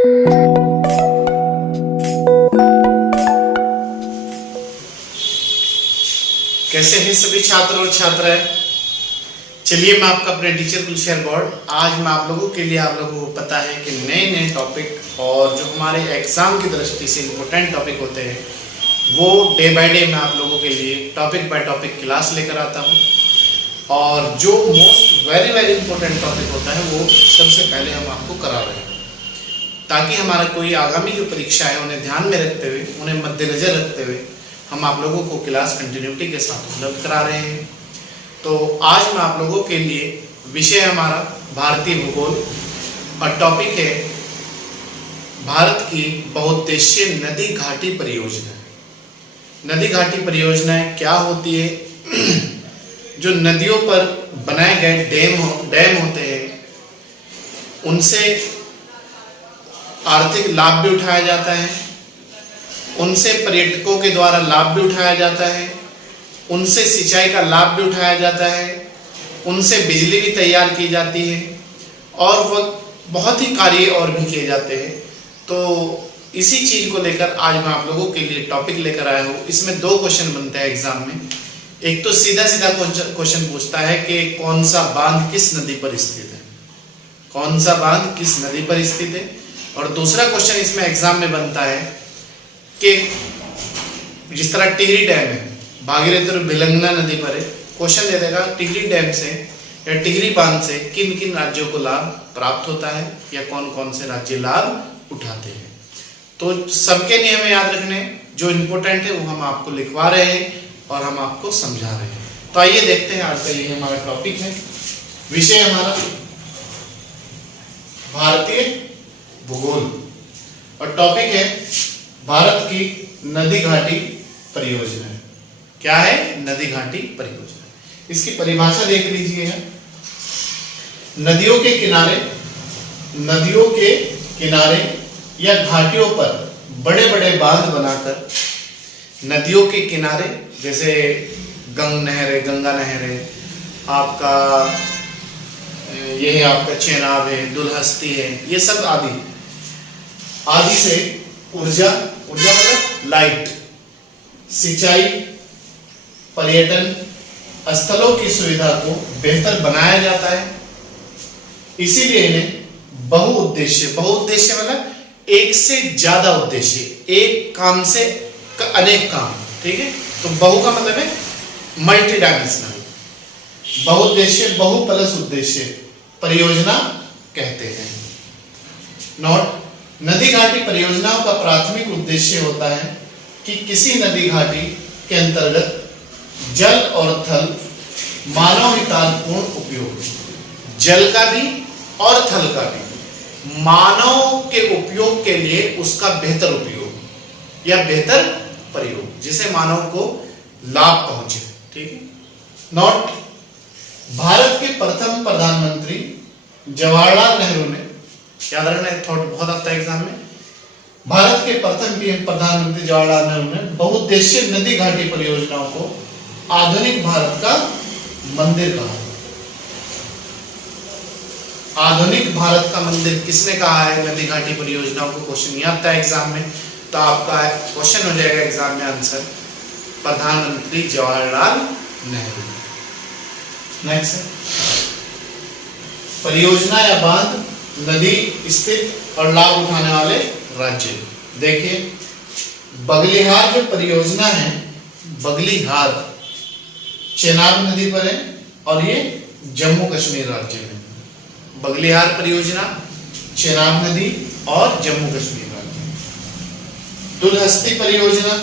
कैसे हैं सभी छात्र और छात्राएं। चलिए मैं आपका अपने टीचर गुलशेर बोर्ड आज मैं आप लोगों के लिए आप लोगों को पता है कि नए नए टॉपिक और जो हमारे एग्जाम की दृष्टि से इम्पोर्टेंट टॉपिक होते हैं वो डे बाय डे मैं आप लोगों के लिए टॉपिक बाय टॉपिक क्लास लेकर आता हूँ। और जो most very very important topic होता है वो सबसे पहले हम आपको करा रहे हैं, ताकि हमारा कोई आगामी जो परीक्षा है उन्हें ध्यान में रखते हुए, उन्हें मद्देनजर रखते हुए हम आप लोगों को क्लास कंटिन्यूटी के साथ उपलब्ध करा रहे हैं। तो आज मैं आप लोगों के लिए विषय हमारा भारतीय भूगोल और टॉपिक है भारत की बहुउद्देशीय नदी घाटी परियोजना। नदी घाटी परियोजनाएं क्या होती है? जो नदियों पर बनाए गए डैम होते हैं उनसे आर्थिक लाभ भी उठाया जाता है, उनसे पर्यटकों के द्वारा लाभ भी उठाया जाता है, उनसे सिंचाई का लाभ भी उठाया जाता है, उनसे बिजली भी तैयार की जाती है और वह बहुत ही कार्य और भी किए जाते हैं। तो इसी चीज़ को लेकर आज मैं आप लोगों के लिए टॉपिक लेकर आया हूँ। इसमें दो क्वेश्चन बनते हैं एग्जाम में। एक तो सीधा सीधा क्वेश्चन पूछता है कि कौन सा बांध किस नदी पर स्थित है, कौन सा बांध किस नदी पर स्थित है। और दूसरा क्वेश्चन इसमें एग्जाम में बनता है कि जिस तरह टिहरी डैम है भागीरथी और भिलंगना नदी पर है, क्वेश्चन दे देगा टिहरी डैम से या टिहरी बांध से किन किन राज्यों को लाभ प्राप्त होता है या कौन कौन से राज्य लाभ उठाते हैं। तो सबके नियम याद रखने, जो इम्पोर्टेंट है वो हम आपको लिखवा रहे हैं और हम आपको समझा रहे हैं। तो आइए देखते हैं आज का ये हमारा टॉपिक है। विषय हमारा भारतीय भूगोल और टॉपिक है भारत की नदी घाटी परियोजना। क्या है नदी घाटी परियोजना? इसकी परिभाषा देख लीजिए। नदियों के किनारे या घाटियों पर बड़े बड़े बांध बनाकर, नदियों के किनारे जैसे गंगा नहर है, आपका ये है, आपका चेनाब है, दुलहस्ती है, ये सब आदि से ऊर्जा मतलब लाइट, सिंचाई, पर्यटन स्थलों की सुविधा को बेहतर बनाया जाता है। इसीलिए इन्हें बहुउद्देश्य मतलब एक से ज्यादा उद्देश्य, एक काम से अनेक काम, ठीक है। तो बहु का मतलब है मल्टी डायमेंशनल, बहुउद्देश्य, बहु प्लस उद्देश्य परियोजना कहते हैं। नोट, नदी घाटी परियोजनाओं का प्राथमिक उद्देश्य होता है कि किसी नदी घाटी के अंतर्गत जल और थल मानव हितार्थपूर्ण उपयोग, जल का भी और थल का भी मानव के उपयोग के लिए उसका बेहतर उपयोग या बेहतर प्रयोग, जिसे मानव को लाभ पहुंचे, ठीक है। नोट, भारत के प्रथम प्रधानमंत्री जवाहरलाल नेहरू ने, याद रखना थॉट बहुत आता है एग्जाम में, भारत के प्रथम प्रधानमंत्री जवाहरलाल नेहरू ने बहुउद्देशीय नदी घाटी परियोजनाओं को आधुनिक भारत का मंदिर कहा। आधुनिक भारत का मंदिर किसने कहा है नदी घाटी परियोजनाओं को? क्वेश्चन नहीं आता है एग्जाम में, तो आपका क्वेश्चन हो जाएगा एग्जाम में आंसर प्रधानमंत्री जवाहरलाल नेहरू। नेक्स्ट, परियोजना या बांध, नदी स्थित और लाभ उठाने वाले राज्य। देखिए, बगलिहार जो परियोजना है, बगलिहार चेनाब नदी पर है और ये जम्मू कश्मीर राज्य में। बगलिहार परियोजना चेनाब नदी और जम्मू कश्मीर राज्य। दुलहस्ती परियोजना,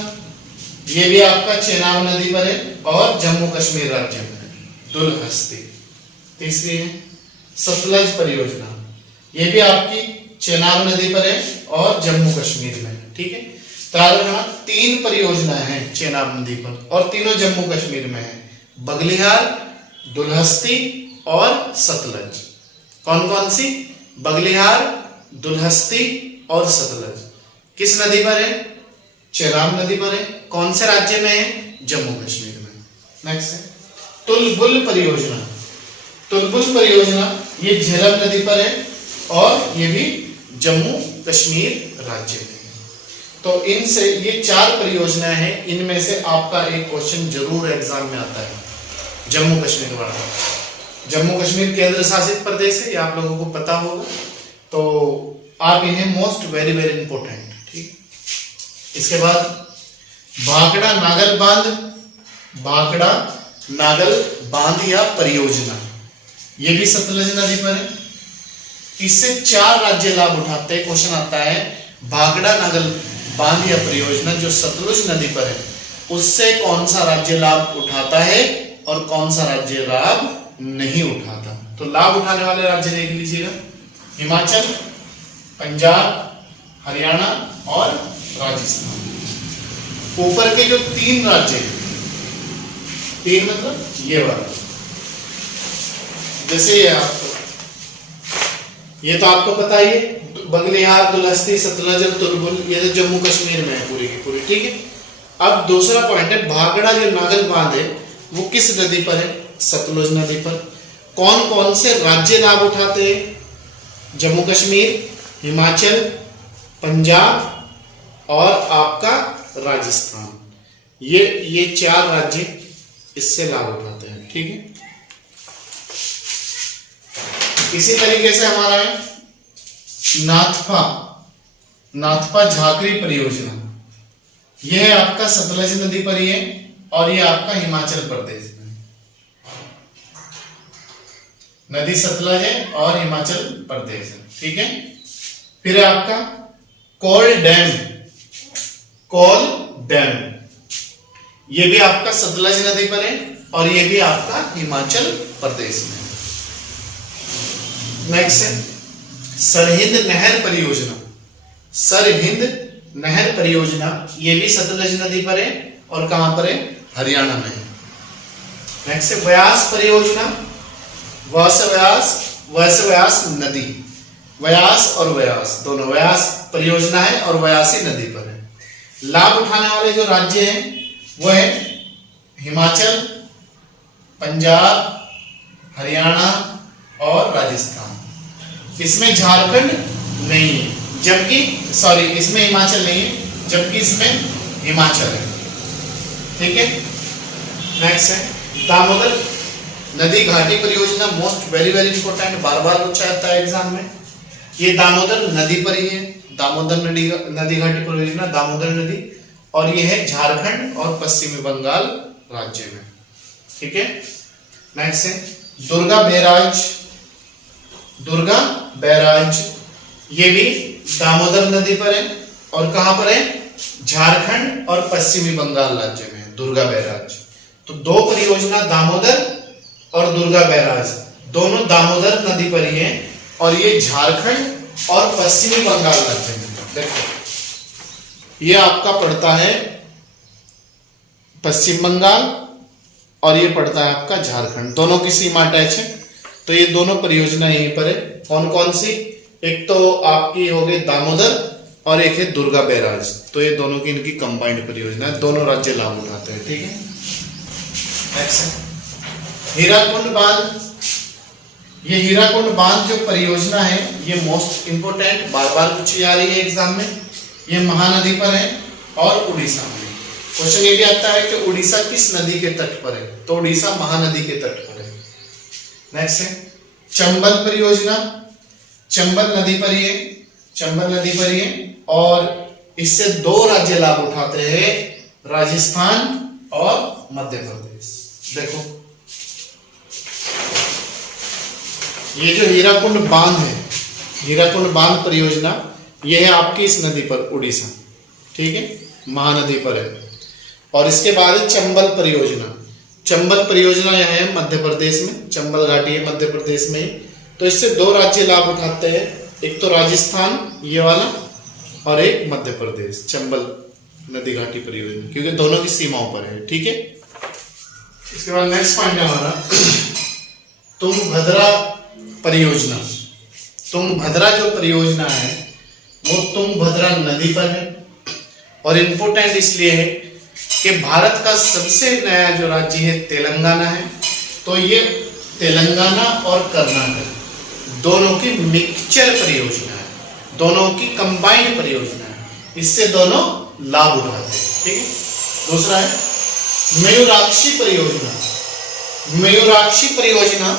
ये भी आपका चेनाब नदी पर है और जम्मू कश्मीर राज्य में है, दुलहस्ती। तीसरी है सतलज परियोजना, ये भी आपकी चेनाब नदी पर है और जम्मू कश्मीर में, ठीक है। तो तीन परियोजना है चेनाब नदी पर और तीनों जम्मू कश्मीर में है, बगलिहार, दुलहस्ती और सतलज। कौन कौन सी? बगलिहार, दुलहस्ती और सतलज। किस नदी पर है? चेनाब नदी पर है। कौन से राज्य में है? जम्मू कश्मीर में। नेक्स्ट है तुलबुल परियोजना। तुलबुल परियोजना ये झेलम नदी पर है और ये भी जम्मू कश्मीर राज्य में। तो इनसे ये 4 परियोजनाएं हैं, इनमें से आपका एक क्वेश्चन जरूर एग्जाम में आता है, जम्मू कश्मीर वाला। जम्मू कश्मीर केंद्र शासित प्रदेश है, ये आप लोगों को पता होगा, तो आप इन्हें मोस्ट वेरी वेरी इंपॉर्टेंट, ठीक। इसके बाद भाखड़ा नागल बांध, भाखड़ा नागल बांध या परियोजना, ये भी सतलज नदी पर है। इससे 4 राज्य लाभ उठाते हैं। क्वेश्चन आता है भाखड़ा नागल बांध या परियोजना जो सतलुज नदी पर है, उससे कौन सा राज्य लाभ उठाता है और कौन सा राज्य लाभ नहीं उठाता। तो लाभ उठाने वाले राज्य देख लीजिएगा, हिमाचल, पंजाब, हरियाणा और राजस्थान। ऊपर के जो 3 राज्य हैं, 3 मतलब ये वाला, जैसे ये आपको, ये तो आपको पता ही है, बगलिहार, दुलहस्ती, सतलज, तुलबुल, ये तो जम्मू कश्मीर में है पूरी की पूरी, ठीक है। अब दूसरा पॉइंट है, भाखड़ा जो नागल बांध है वो किस नदी पर है, सतलुज नदी पर। कौन कौन से राज्य लाभ उठाते हैं, जम्मू कश्मीर, हिमाचल, पंजाब और आपका राजस्थान, ये 4 राज्य इससे लाभ उठाते हैं, ठीक है। इसी तरीके से हमारा है नाथपा, नाथपा झाकरी परियोजना, यह है आपका सतलज नदी पर ही है और ये आपका हिमाचल प्रदेश में, नदी सतलज है और हिमाचल प्रदेश है, ठीक है। फिर है आपका कोल डैम, कोल डैम, ये भी आपका सतलज नदी पर है और ये भी आपका हिमाचल प्रदेश में। नेक्स्ट है सरहिंद नहर परियोजना, सरहिंद नहर परियोजना, ये भी सतलज नदी पर है और कहां पर है, हरियाणा में है। नेक्स्ट है व्यास परियोजना, व्यास नदी, व्यास और व्यास दोनों, व्यास परियोजना है और व्यासी नदी पर है। लाभ उठाने वाले जो राज्य हैं वो है हिमाचल, पंजाब, हरियाणा और राजस्थान। इसमें झारखंड नहीं है, जबकि सॉरी इसमें हिमाचल नहीं है, जबकि इसमें हिमाचल है, ठीक है। नेक्स्ट है दामोदर नदी घाटी परियोजना, मोस्ट वेरी वेरी इंपॉर्टेंट, बार बार पूछा जाता है एग्जाम में। ये दामोदर नदी पर ही है, दामोदर नदी घाटी परियोजना, दामोदर नदी, और ये है झारखंड और पश्चिमी बंगाल राज्य में, ठीक है। नेक्स्ट है दुर्गा बैराज, दुर्गा बैराज, ये भी दामोदर नदी पर है और कहां पर है, झारखंड और पश्चिमी बंगाल राज्य में दुर्गा बैराज। तो 2 परियोजना दामोदर और दुर्गा बैराज, दोनों दामोदर नदी पर ही है और ये झारखंड और पश्चिमी बंगाल राज्य में। देखो ये आपका पड़ता है पश्चिम बंगाल और ये पड़ता है आपका झारखंड, दोनों की सीमा अटैच है। तो ये दोनों परियोजना यहीं पर है। कौन कौन सी, एक तो आपकी हो गई दामोदर और एक है दुर्गा बैराज, तो ये दोनों की इनकी कंबाइंड परियोजना है, दोनों राज्य लाभ उठाते हैं, ठीक है। नेक्स्ट हीराकुंड बांध, ये हीराकुंड बांध जो परियोजना है ये मोस्ट इंपोर्टेंट, बार बार पूछी जा रही है एग्जाम में। ये महानदी पर है और उड़ीसा में। क्वेश्चन ये भी आता है कि उड़ीसा किस नदी के तट पर है, तो उड़ीसा महानदी के तट पर है। नेक्स्ट है चंबल परियोजना, चंबल नदी पर ही है, चंबल नदी पर ही है और इससे 2 राज्य लाभ उठाते हैं, राजस्थान और मध्य प्रदेश। देखो ये जो हीराकुंड बांध है, हीराकुंड बांध परियोजना, ये है आपकी इस नदी पर, उड़ीसा, ठीक है, महानदी पर है। और इसके बाद है चंबल परियोजना, चंबल परियोजना यह है मध्य प्रदेश में, चंबल घाटी है मध्य प्रदेश में ही। तो इससे 2 राज्य लाभ उठाते हैं, एक तो राजस्थान ये वाला और एक मध्य प्रदेश, चंबल नदी घाटी परियोजना, क्योंकि दोनों की सीमाओं पर है, ठीक है। इसके बाद नेक्स्ट पॉइंट है हमारा तुंगभद्रा परियोजना। तुंगभद्रा जो परियोजना है वो तुंगभद्रा नदी पर है और इम्पोर्टेंट इसलिए है कि भारत का सबसे नया जो राज्य है तेलंगाना है, तो ये तेलंगाना और कर्नाटक दोनों की मिक्सचर परियोजना है, दोनों की कंबाइंड परियोजना है, इससे दोनों लाभ उठाते हैं। ठीक है, दूसरा है मयूराक्षी परियोजना। मयूराक्षी परियोजना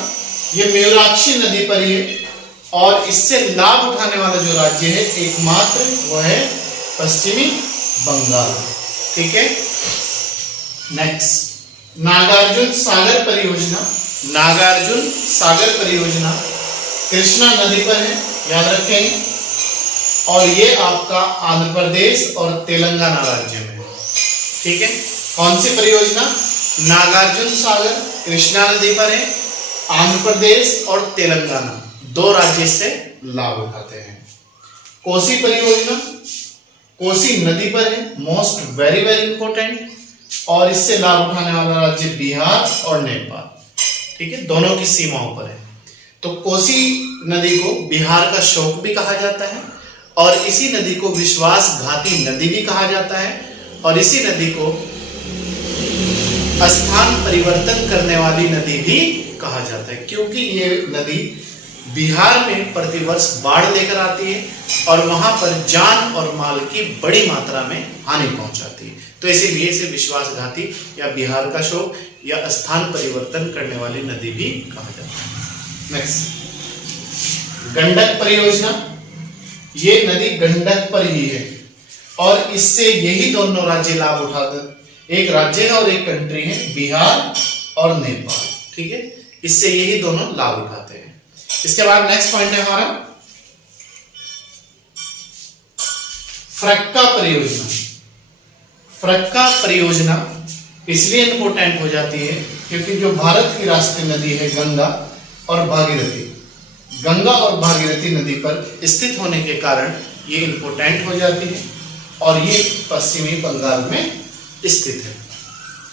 ये मयूराक्षी नदी पर ही है और इससे लाभ उठाने वाला जो राज्य है एकमात्र वो है पश्चिमी बंगाल। ठीक है, नेक्स्ट नागार्जुन सागर परियोजना। नागार्जुन सागर परियोजना कृष्णा नदी पर है, याद रखेंगे, और ये आपका आंध्र प्रदेश और तेलंगाना राज्य में है। ठीक है, कौन सी परियोजना? नागार्जुन सागर कृष्णा नदी पर है, आंध्र प्रदेश और तेलंगाना दो राज्य से लाभ उठाते हैं। कोसी परियोजना कोसी नदी पर है, मोस्ट वेरी वेरी इंपॉर्टेंट, और इससे लाभ उठाने वाला राज्य बिहार और नेपाल। ठीक है, दोनों की सीमाओं पर है। तो कोसी नदी को बिहार का शोक भी कहा जाता है और इसी नदी को विश्वासघाती नदी भी कहा जाता है और इसी नदी को स्थान परिवर्तन करने वाली नदी भी कहा जाता है, क्योंकि ये नदी बिहार में प्रतिवर्ष बाढ़ लेकर आती है और वहां पर जान और माल की बड़ी मात्रा में हानि पहुंचाती है। तो इसीलिए इसे विश्वासघाती या बिहार का शोक या स्थान परिवर्तन करने वाली नदी भी कहा जाता है। नेक्स्ट गंडक परियोजना। ये नदी गंडक पर ही है और इससे यही दोनों राज्य लाभ उठाते, एक राज्य है और एक कंट्री है, बिहार और नेपाल। ठीक है, इससे यही दोनों लाभ उठाते हैं। इसके बाद नेक्स्ट पॉइंट है हमारा फरक्का परियोजना। फरक्का परियोजना इसलिए इंपोर्टेंट हो जाती है क्योंकि जो भारत की राष्ट्रीय नदी है गंगा और भागीरथी, गंगा और भागीरथी नदी पर स्थित होने के कारण ये इंपोर्टेंट हो जाती है और ये पश्चिमी बंगाल में स्थित है।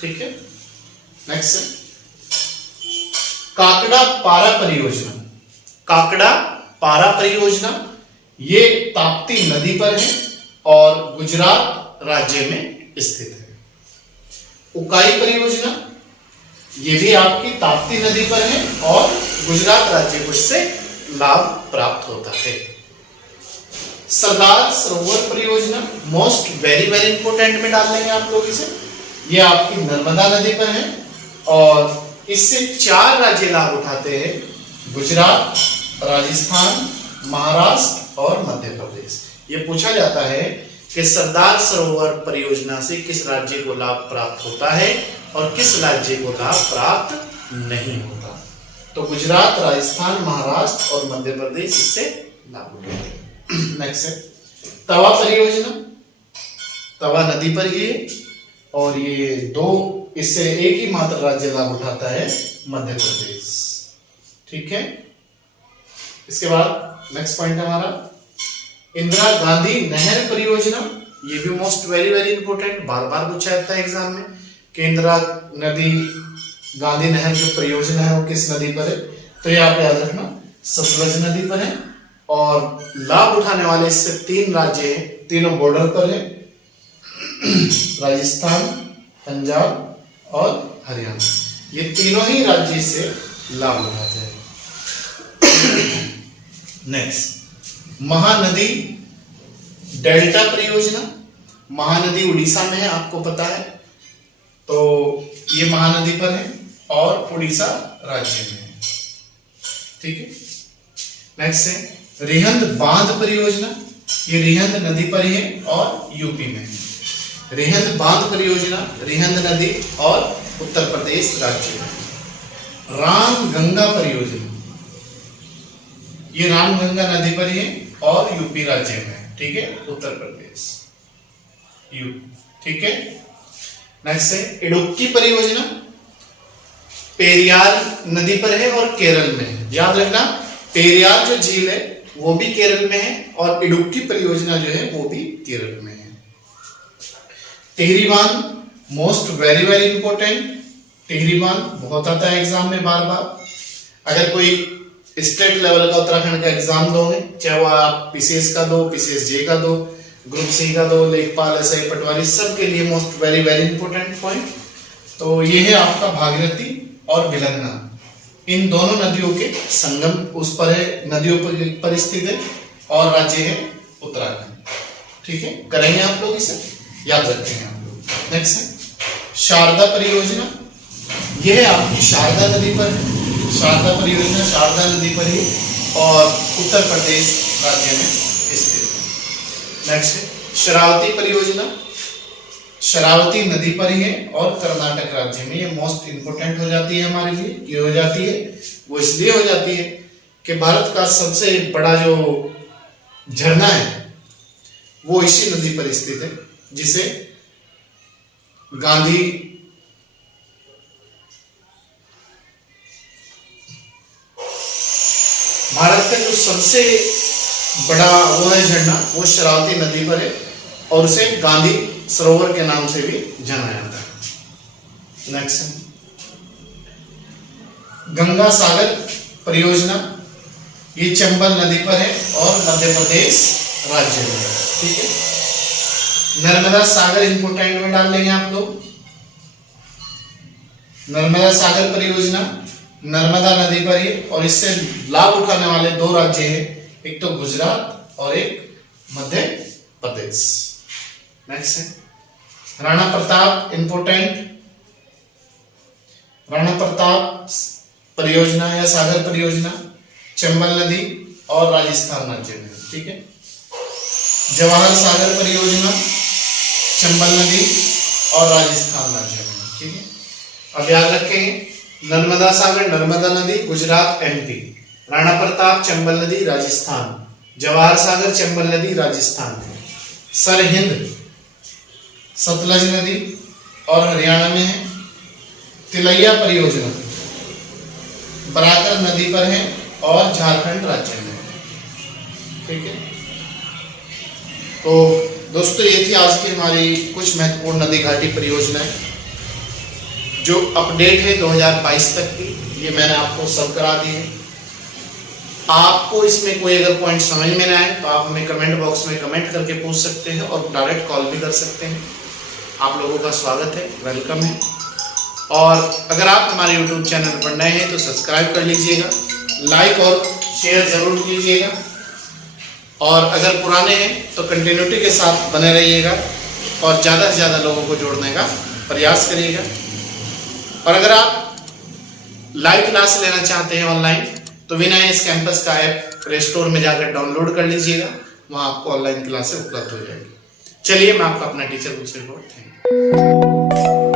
ठीक है, नेक्स्ट काकड़ा पारा परियोजना। काकड़ा पारा परियोजना ये ताप्ती नदी पर है और गुजरात राज्य में स्थित है। उकाई परियोजना ये भी आपकी ताप्ती नदी पर है और गुजरात राज्य को इससे लाभ प्राप्त होता है। सरदार सरोवर परियोजना मोस्ट वेरी वेरी इंपोर्टेंट में डाल लेंगे आप लोग इसे। ये आपकी नर्मदा नदी पर है और इससे 4 राज्य लाभ उठाते हैं, गुजरात, राजस्थान, महाराष्ट्र और मध्य प्रदेश। ये पूछा जाता है कि सरदार सरोवर परियोजना से किस राज्य को लाभ प्राप्त होता है और किस राज्य को लाभ प्राप्त नहीं होता। तो गुजरात, राजस्थान, महाराष्ट्र और मध्य प्रदेश इससे लाभ उठाते हैं। नेक्स्ट है तवा परियोजना। तवा नदी पर ये और ये दो, इससे एक ही मात्र राज्य लाभ उठाता है, मध्य प्रदेश। ठीक है, इसके बाद नेक्स्ट पॉइंट है हमारा इंदिरा गांधी नहर परियोजना। ये भी मोस्ट वेरी वेरी इंपोर्टेंट, बार बार पूछा जाता है एग्जाम में कि इंदिरा नदी गांधी नहर जो परियोजना है वो किस नदी पर है। तो ये आप याद रखना सतलज नदी पर है और लाभ उठाने वाले इससे 3 राज्य हैं, तीनों बॉर्डर पर है, राजस्थान, पंजाब और हरियाणा। ये तीनों ही राज्य से लाभ उठाते हैं। नेक्स्ट महानदी डेल्टा परियोजना। महानदी उड़ीसा में है, आपको पता है, तो ये महानदी पर है और उड़ीसा राज्य में है। ठीक है, नेक्स्ट है रिहंद बांध परियोजना। ये रिहंद नदी पर ही है और यूपी में है। रिहंद बांध परियोजना रिहंद नदी और उत्तर प्रदेश राज्य में। राम गंगा परियोजना ये राम गंगा नदी पर ही है और यूपी राज्य में है। ठीक है, उत्तर प्रदेश यूपी। ठीक है, नेक्स्ट है इडुक्की परियोजना। पेरियार नदी पर है और केरल में है। याद रखना पेरियार जो झील है वो भी केरल में है और इडुक्की परियोजना जो है वो भी केरल में है। टिहरी बांध most very very important. Tehri बांध बहुत आता है एग्जाम में बार बार। अगर कोई स्टेट लेवल का उत्तराखंड का एग्जाम दोगे, चाहे वो आप पीसीएस का दो, पीसीएस जे का दो, ग्रुप सी का दो, लेखपाल, एसआई, पटवारी, सब के लिए most very very important point. तो ये है आपका भागीरथी और भिलंगना, इन दोनों नदियों के संगम उस पर है, नदियों पर स्थित है और राज्य है उत्तराखंड। ठीक है, करेंगे आप लोग, इसे याद रखेंगे आप लोग। नेक्स्ट है शारदा परियोजना, यह है आपकी शारदा नदी पर है। शारदा परियोजना शारदा नदी पर ही और उत्तर प्रदेश राज्य में स्थित है। नेक्स्ट है शरावती परियोजना, शरावती नदी पर ही है और कर्नाटक राज्य में। ये मोस्ट इंपोर्टेंट हो जाती है हमारे लिए। क्यों हो जाती है? वो इसलिए हो जाती है कि भारत का सबसे बड़ा जो झरना है वो इसी नदी पर स्थित है, जिसे गांधी भारत का जो सबसे बड़ा वो है झरना, वो शरावती नदी पर है और उसे गांधी सरोवर के नाम से भी जाना जाता है। नेक्स्ट गंगा सागर परियोजना, ये चंबल नदी पर है और मध्य प्रदेश राज्य में है। ठीक है, नर्मदा सागर इंपोर्टेंट में डाल लेंगे आप लोग। नर्मदा सागर परियोजना नर्मदा नदी पर ही और इससे लाभ उठाने वाले दो राज्य हैं, एक तो गुजरात और एक मध्य प्रदेश। नेक्स्ट है राणा प्रताप इंपोर्टेंट, राणा प्रताप परियोजना या सागर परियोजना चंबल नदी और राजस्थान राज्य में। ठीक है, जवाहर सागर परियोजना चंबल नदी और राजस्थान राज्य में। ठीक है, अब याद रखेंगे नर्मदा सागर नर्मदा नदी गुजरात एमपी, राणा प्रताप चंबल नदी राजस्थान, जवाहर सागर चंबल नदी राजस्थान, सरहिंद सतलज नदी और हरियाणा में है, तिलैया परियोजना बराकर नदी पर है और झारखंड राज्य में। ठीक है, तो दोस्तों ये थी आज की हमारी कुछ महत्वपूर्ण नदी घाटी परियोजनाएं जो अपडेट है 2022 तक की, ये मैंने आपको सब करा दी है। आपको इसमें कोई अगर पॉइंट समझ में ना आए तो आप हमें कमेंट बॉक्स में कमेंट करके पूछ सकते हैं और डायरेक्ट कॉल भी कर सकते हैं। आप लोगों का स्वागत है, वेलकम है। और अगर आप हमारे YouTube चैनल पर नए हैं तो सब्सक्राइब कर लीजिएगा, लाइक और शेयर जरूर कीजिएगा, और अगर पुराने हैं तो कंटिन्यूटी के साथ बने रहिएगा और ज़्यादा से ज़्यादा लोगों को जोड़ने का प्रयास करिएगा। और अगर आप लाइव क्लास लेना चाहते हैं ऑनलाइन तो विनायस कैंपस का ऐप प्ले स्टोर में जाकर डाउनलोड कर लीजिएगा, वहाँ आपको ऑनलाइन क्लासेस उपलब्ध हो जाएगी। चलिए मैं आपका अपना teacher Gulshan Gaur, thank you.